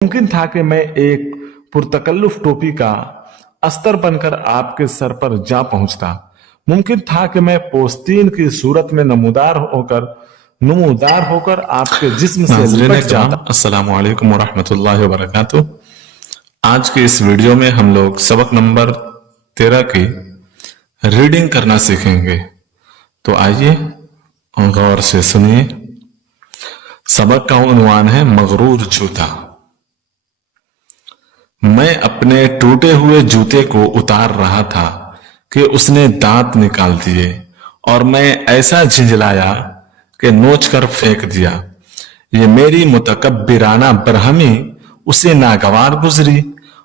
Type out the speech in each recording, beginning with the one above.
मुमकिन था कि मैं एक पुरतकल्लुफ टोपी का अस्तर बनकर आपके सर पर जा पहुंचता। मुमकिन था कि मैं पोस्तीन की सूरत में नमूदार होकर आपके जिस्म से लिपट जाता। अस्सलामु अलैकुम वरहमतुल्लाहि वबरकातुह। आज के इस वीडियो में हम लोग सबक नंबर 13 की रीडिंग करना सीखेंगे। तो आइए गौर से सुनिए। सबक का उन्वान है मगरूर जूता। मैं अपने टूटे हुए जूते को उतार रहा था कि उसने दांत निकाल दिए और मैं ऐसा झिंझलाया कि नोच कर फेंक दिया। ये मेरी मुतकब्बिराना बरहमी उसे नागवार गुजरी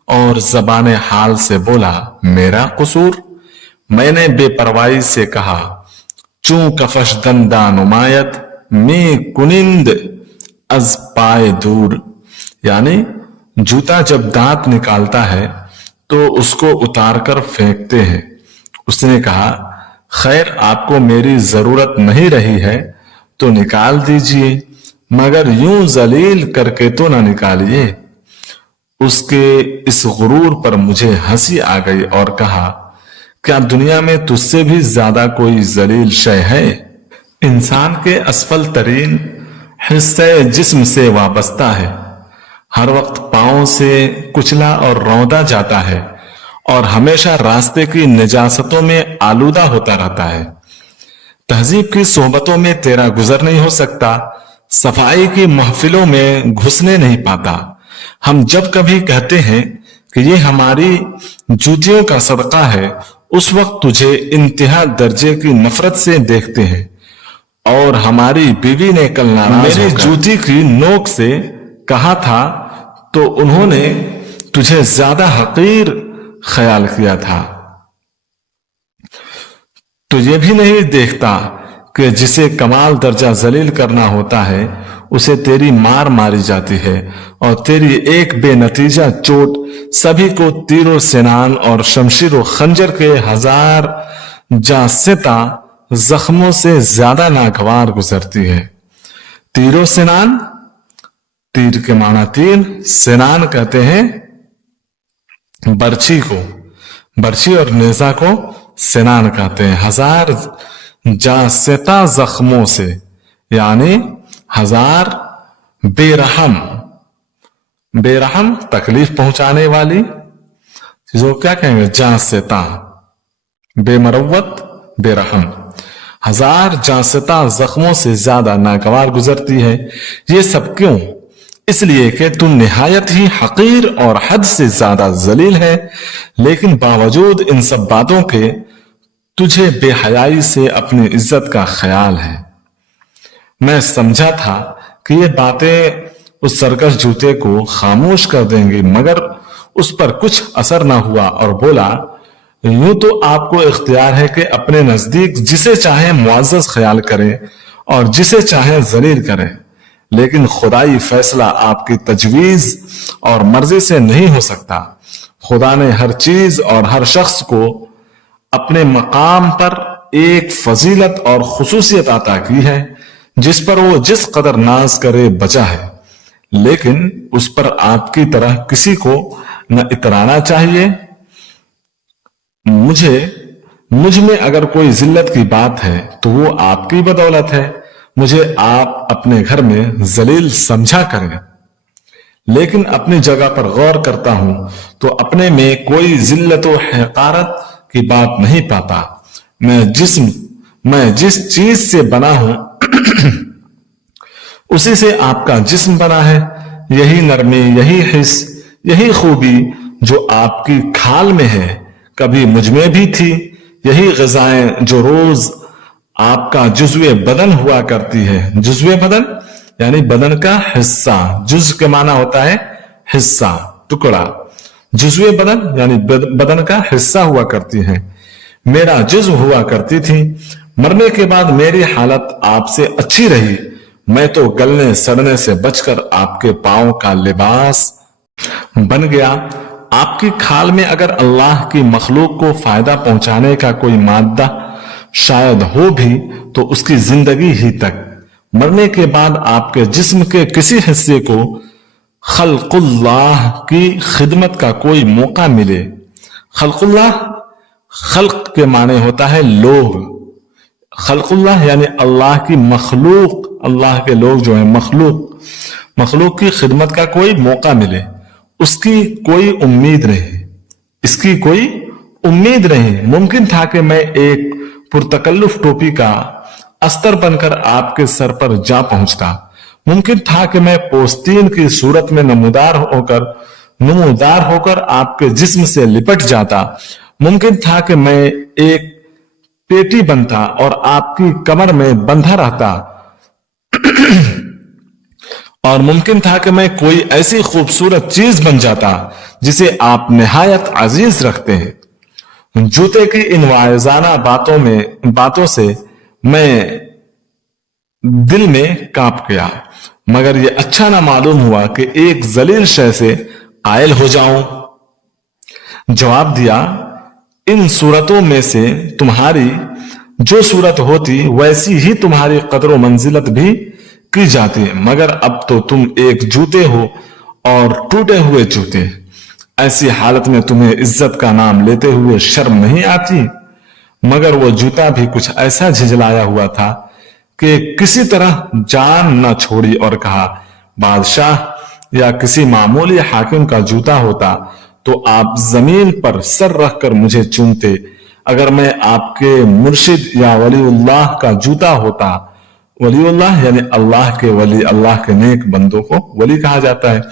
और ज़बान हाल से बोला, मेरा कसूर। मैंने बेपरवाही से कहा, चूं कफश दंदा नुमायत में कुनिंद अज पाए दूर। यानी जूता जब दांत निकालता है तो उसको उतारकर फेंकते हैं। उसने कहा, खैर आपको मेरी जरूरत नहीं रही है तो निकाल दीजिए, मगर यूं जलील करके तो ना निकालिए। उसके इस गुरूर पर मुझे हंसी आ गई और कहा, क्या दुनिया में तुझसे भी ज्यादा कोई जलील शय है? इंसान के असफल तरीन हिस्से जिस्म से वाबस्ता है, हर वक्त पांव से कुचला और रौंदा जाता है और हमेशा रास्ते की निजासतों में आलूदा होता रहता है। तहजीब की सोहबतों में तेरा गुजर नहीं हो सकता, सफाई की महफिलों में घुसने नहीं पाता। हम जब कभी कहते हैं कि ये हमारी जूतियों का सदका है, उस वक्त तुझे इंतहा दर्जे की नफरत से देखते हैं। और हमारी बीवी ने कल नाराज मेरी जूती की नोक से कहा था तो उन्होंने तुझे ज्यादा हकीर ख्याल किया था। तो ये भी नहीं देखता कि जिसे कमाल दर्जा जलील करना होता है उसे तेरी मार मारी जाती है और तेरी एक बेनतीजा चोट सभी को तीरों सेनान और शमशीर व खंजर के 1000 जासिता जख्मों से ज्यादा नागवार गुजरती है। तीरों सेनान, तीर के माना तीर, सेनान कहते हैं बर्छी को, बर्छी और नेजा को सेनान कहते हैं। 1000 जासिता जख्मों से यानी 1000 बेरहम, बेरहम तकलीफ पहुंचाने वाली चीजों क्या कहेंगे? जासिता, बेमरवत, बेरहम। 1000 जासिता जख्मों से ज्यादा नागवार गुजरती है। ये सब क्यों? इसलिए कि तू निहायत ही हकीर और हद से ज्यादा जलील है, लेकिन बावजूद इन सब बातों के तुझे बेहयाई से अपनी इज्जत का ख्याल है। मैं समझा था कि ये बातें उस सरकश जूते को खामोश कर देंगी, मगर उस पर कुछ असर ना हुआ और बोला, यूं तो आपको इख्तियार है कि अपने नजदीक जिसे चाहे मुअज़्ज़ज़ ख्याल करें और जिसे चाहे जलील करें, लेकिन खुदाई फैसला आपकी तजवीज और मर्जी से नहीं हो सकता। खुदा ने हर चीज और हर शख्स को अपने मकाम पर एक फजीलत और खुसूसियत अता की है जिस पर वो जिस कदर नाज करे बचा है, लेकिन उस पर आपकी तरह किसी को न इतराना चाहिए। मुझ में अगर कोई जिल्लत की बात है तो वो आपकी बदौलत है। मुझे आप अपने घर में जलील समझा करें, लेकिन अपनी जगह पर गौर करता हूं तो अपने में कोई जिल्लत व हक़ारत की बात नहीं पाता। मैं जिस चीज से बना हूं उसी से आपका जिस्म बना है। यही नरमी, यही हिस्स, यही खूबी जो आपकी खाल में है कभी मुझ में भी थी। यही ग़िज़ाएं जो रोज आपका जुज़्वे बदन हुआ करती है। जुज़्वे बदन यानी बदन का हिस्सा, जुज के माना होता है हिस्सा, टुकड़ा। जुज़्वे बदन यानी बदन का हिस्सा हुआ करती है। मेरा जुज़्व हुआ करती थी। मरने के बाद मेरी हालत आपसे अच्छी रही। मैं तो गलने सड़ने से बचकर आपके पांव का लिबास बन गया। आपकी खाल में अगर अल्लाह की मखलूक को फायदा पहुंचाने का कोई मादा शायद हो भी तो उसकी जिंदगी ही तक। मरने के बाद आपके जिस्म के किसी हिस्से को खल्कुल्लाह की खिदमत का कोई मौका मिले। खल्कुल्लाह खल्क के माने होता है लोग, खल्कुल्लाह यानी अल्लाह की मखलूक, अल्लाह के लोग जो है मखलूक की खिदमत का कोई मौका मिले, उसकी कोई उम्मीद नहीं, इसकी कोई उम्मीद नहीं। मुमकिन था कि मैं एक पुरतकल्लुफ टोपी का अस्तर बनकर आपके सर पर जा पहुंचता। मुमकिन था कि मैं पोस्तीन की सूरत में नमूदार होकर आपके जिस्म से लिपट जाता। मुमकिन था कि मैं एक पेटी बनता और आपकी कमर में बंधा रहता। और मुमकिन था कि मैं कोई ऐसी खूबसूरत चीज बन जाता जिसे आप निहायत अजीज रखते हैं। जूते की इन वायजाना बातों से मैं दिल में कांप गया, मगर यह अच्छा ना मालूम हुआ कि एक जलील शय से कायल हो जाऊं। जवाब दिया, इन सूरतों में से तुम्हारी जो सूरत होती वैसी ही तुम्हारी कदर मंजिलत भी की जाती, मगर अब तो तुम एक जूते हो और टूटे हुए जूते। ऐसी हालत में तुम्हें इज्जत का नाम लेते हुए शर्म नहीं आती? मगर वो जूता भी कुछ ऐसा झिझलाया हुआ था कि किसी तरह जान न छोड़ी और कहा, बादशाह या किसी मामूली हाकिम का जूता होता तो आप जमीन पर सर रखकर मुझे चूमते। अगर मैं आपके मुर्शिद या वलीउल्लाह का जूता होता, वलीउल्लाह यानी अल्लाह के वली, अल्लाह के नेक बंदों को वली कहा जाता है,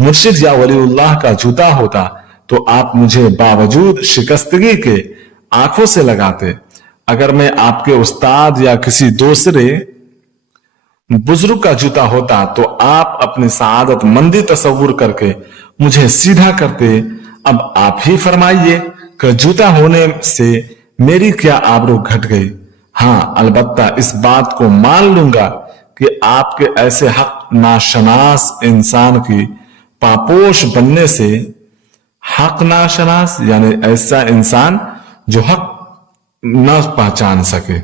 मुर्शिद या वलीउल्लाह का जूता होता तो आप मुझे बावजूद शिकस्तगी के आंखों से लगाते। अगर मैं आपके उस्ताद या किसी दूसरे बुजुर्ग का जूता होता तो आप अपनी सआदत मंदी तस्वुर करके मुझे सीधा करते। अब आप ही फरमाइए कि जूता होने से मेरी क्या आबरू घट गई। हाँ, अलबत्ता इस बात को मान लूंगा कि आपके ऐसे हक नाशनास इंसान की पापोश बनने से, हक नाशनास यानी ऐसा इंसान जो हक न पहचान सके,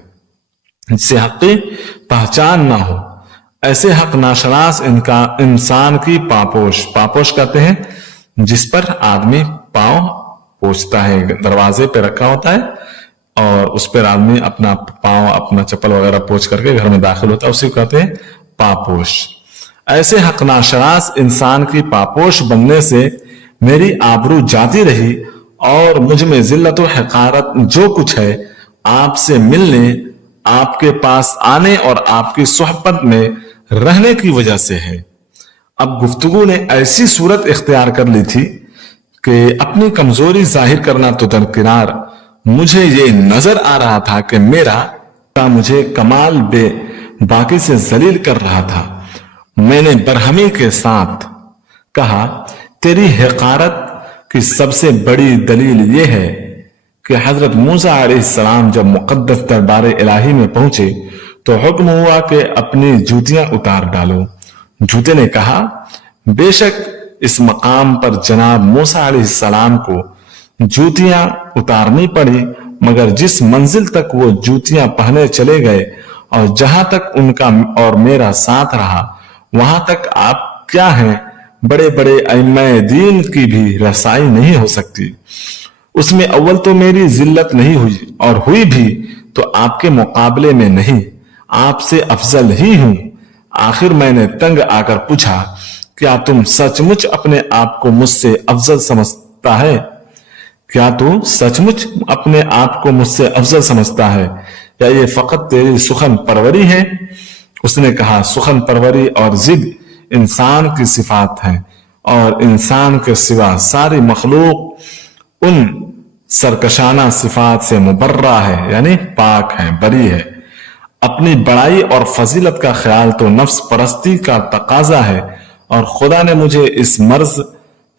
जिसे हक की पहचान ना हो, ऐसे हक नाशनास इंसान की पापोश कहते हैं जिस पर आदमी पांव पोंछता है, दरवाजे पे रखा होता है और उस पर आदमी अपना पांव, अपना चप्पल वगैरह पोंछ करके घर में दाखिल होता है, उसी को कहते हैं पापोश। ऐसे हक नाशनास इंसान की पापोश बनने से मेरी आबरू जाती रही और मुझ में जिल्लत और हकारत जो कुछ है आपसे मिलने, आपके पास आने और आपकी सोहबत में रहने की वजह से है। अब गुफ्तगू ने ऐसी सूरत इख्तियार कर ली थी कि अपनी कमजोरी जाहिर करना तो दरकिनार, मुझे ये नजर आ रहा था कि मेरा मुझे कमाल बे बाकी से जलील कर रहा था। मैंने बरहमी के साथ कहा, तेरी हकारत की सबसे बड़ी दलील यह है कि हजरत मूसा अलैहिस्सलाम जब मुकद्दस दरबार इलाही में पहुंचे तो हुक्म हुआ कि अपनी जूतियां उतार डालो। जूते ने कहा, बेशक इस मकाम पर जनाब मूसा अलैहिस्सलाम को जूतियां उतारनी पड़ी, मगर जिस मंजिल तक वो जूतियां पहने चले गए और जहां तक उनका और मेरा साथ रहा वहां तक आप क्या हैं, बड़े बड़े अइम्माए दीन की भी रसाई नहीं हो सकती। उसमें अव्वल तो मेरी जिल्लत नहीं हुई और हुई भी तो आपके मुकाबले में नहीं, आपसे अफजल ही हूं। आखिर मैंने तंग आकर पूछा, क्या तुम सचमुच अपने आप को मुझसे अफजल समझता है? क्या तू सचमुच अपने आप को मुझसे अफजल समझता है या ये फकत तेरी सुखन परवरी है? उसने कहा, सुखन परवरी और जिद इंसान की सिफात है और इंसान के सिवा सारी मखलूक उन सरकशाना सिफात से मुबर्रा है, यानी पाक है, बरी है। अपनी बड़ाई और फजीलत का ख्याल तो नफ्स परस्ती का तकाजा है और खुदा ने मुझे इस मर्ज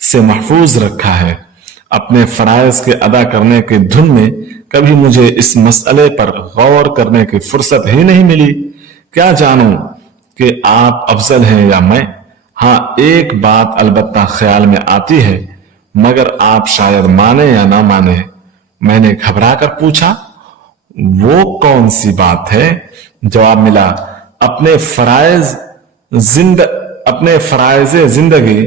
से महफूज रखा है। अपने फराइज के अदा करने की धुन में कभी मुझे इस मसले पर गौर करने की फुर्सत ही नहीं मिली। क्या जानूं कि आप अफजल हैं या मैं? हाँ, एक बात अलबत्ता ख्याल में आती है, मगर आप शायद माने या ना माने। मैंने घबरा कर पूछा, वो कौन सी बात है? जवाब मिला, अपने फराइज जिंदगी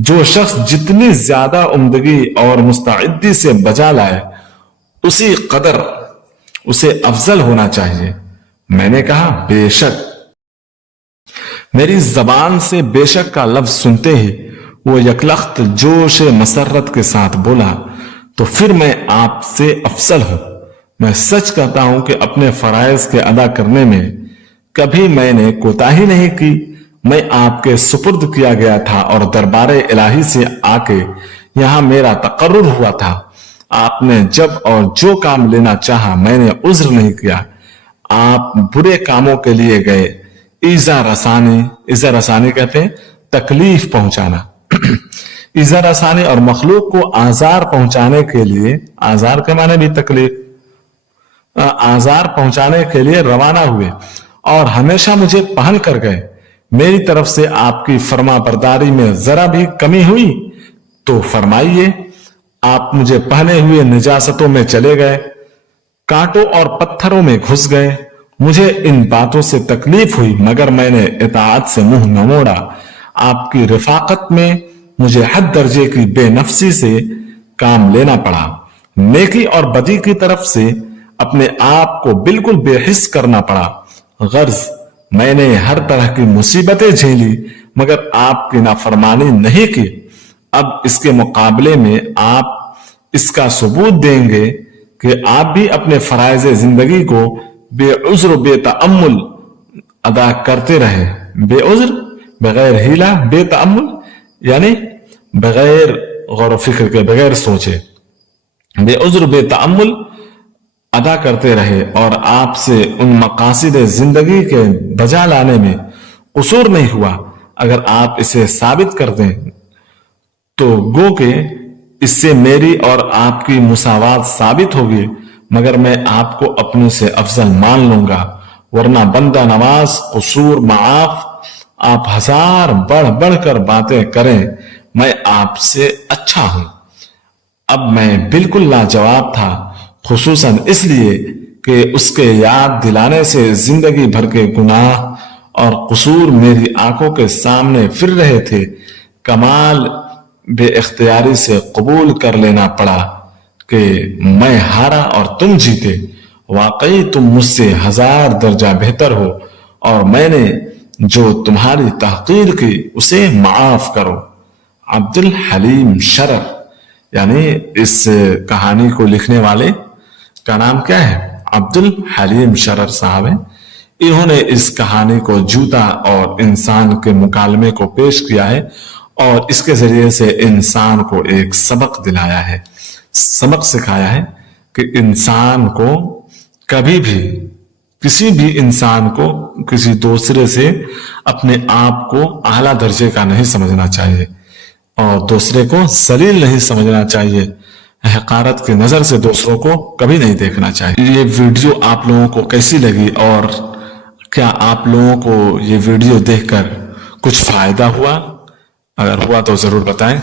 जो शख्स जितनी ज्यादा उम्दगी और मुस्तैदी से बजा लाए उसी कदर उसे अफजल होना चाहिए। मैंने कहा बेशक। मेरी जबान से बेशक का लफ्ज सुनते ही वो यकलख्त जोश मसरत के साथ बोला, तो फिर मैं आपसे अफसल हूं। मैं सच कहता हूं कि अपने फराइज के अदा करने में कभी मैंने कोताही नहीं की। मैं आपके सुपुर्द किया गया था और दरबारे इलाही से आके यहां मेरा तकर्रुर हुआ था। आपने जब और जो काम लेना चाहा मैंने उज्र नहीं किया। आप बुरे कामों के लिए गए, ईजा रसानी कहते हैं तकलीफ पहुंचाना। ईजा रसानी और मखलूक को आजार पहुंचाने के लिए, आजार के माने भी तकलीफ, आजार पहुंचाने के लिए रवाना हुए और हमेशा मुझे पहन कर गए। मेरी तरफ से आपकी फर्मा बरदारी में जरा भी कमी हुई तो फरमाइए। आप मुझे पहने हुए निजासतों में चले गए, कांटों और पत्थरों में घुस गए। मुझे इन बातों से तकलीफ हुई मगर मैंने इताअत से मुंह न मोड़ा। आपकी रिफाकत में मुझे हद दर्जे की बेनफसी से काम लेना पड़ा। नेकी और बदी की तरफ से अपने आप को बिल्कुल बेहिस करना पड़ा। गर्ज मैंने हर तरह की मुसीबतें झेली मगर आपकी नाफरमानी नहीं की। अब इसके मुकाबले में आप इसका सबूत देंगे कि आप भी अपने फराइज जिंदगी को बेउज्र बेतअम्मुल अदा करते रहे। बेउज्र बगैर हीला, बेतअम्मुल यानी बगैर गौर फिक्र के, बगैर सोचे, बेउज्र बेतअम्मुल अदा करते रहे और आपसे उन मकासिद जिंदगी के बजा लाने में कसूर नहीं हुआ। अगर आप इसे साबित कर दें तो गो के इससे मेरी और आपकी मुसावात साबित होगी, मगर मैं आपको अपने से अफजल मान लूंगा। वरना बंदा नवाज, कसूर माफ, आप हजार बढ़ बढ़कर बातें करें, मैं आपसे अच्छा हूं। अब मैं बिल्कुल लाजवाब था, खुसूसन इसलिए कि उसके याद दिलाने से जिंदगी भर के गुनाह और कसूर मेरी आंखों के सामने फिर रहे थे। कमाल बेइख्तियारी से कबूल कर लेना पड़ा कि मैं हारा और तुम जीते। वाकई तुम मुझसे हजार दर्जा बेहतर हो और मैंने जो तुम्हारी तहकीर की उसे माफ करो। अब्दुल हलीम शरर, यानी इस कहानी को लिखने वाले का नाम क्या है? अब्दुल हलीम शरर साहब है। इन्होंने इस कहानी को जूता और इंसान के मुकालमे को पेश किया है और इसके जरिए से इंसान को एक सबक दिलाया है, सबक सिखाया है कि इंसान को कभी भी, किसी भी इंसान को किसी दूसरे से अपने आप को आला दर्जे का नहीं समझना चाहिए और दूसरे को जलील नहीं समझना चाहिए। हकारत की नजर से दूसरों को कभी नहीं देखना चाहिए। ये वीडियो आप लोगों को कैसी लगी और क्या आप लोगों को ये वीडियो देखकर कुछ फायदा हुआ? अगर हुआ तो जरूर बताएं।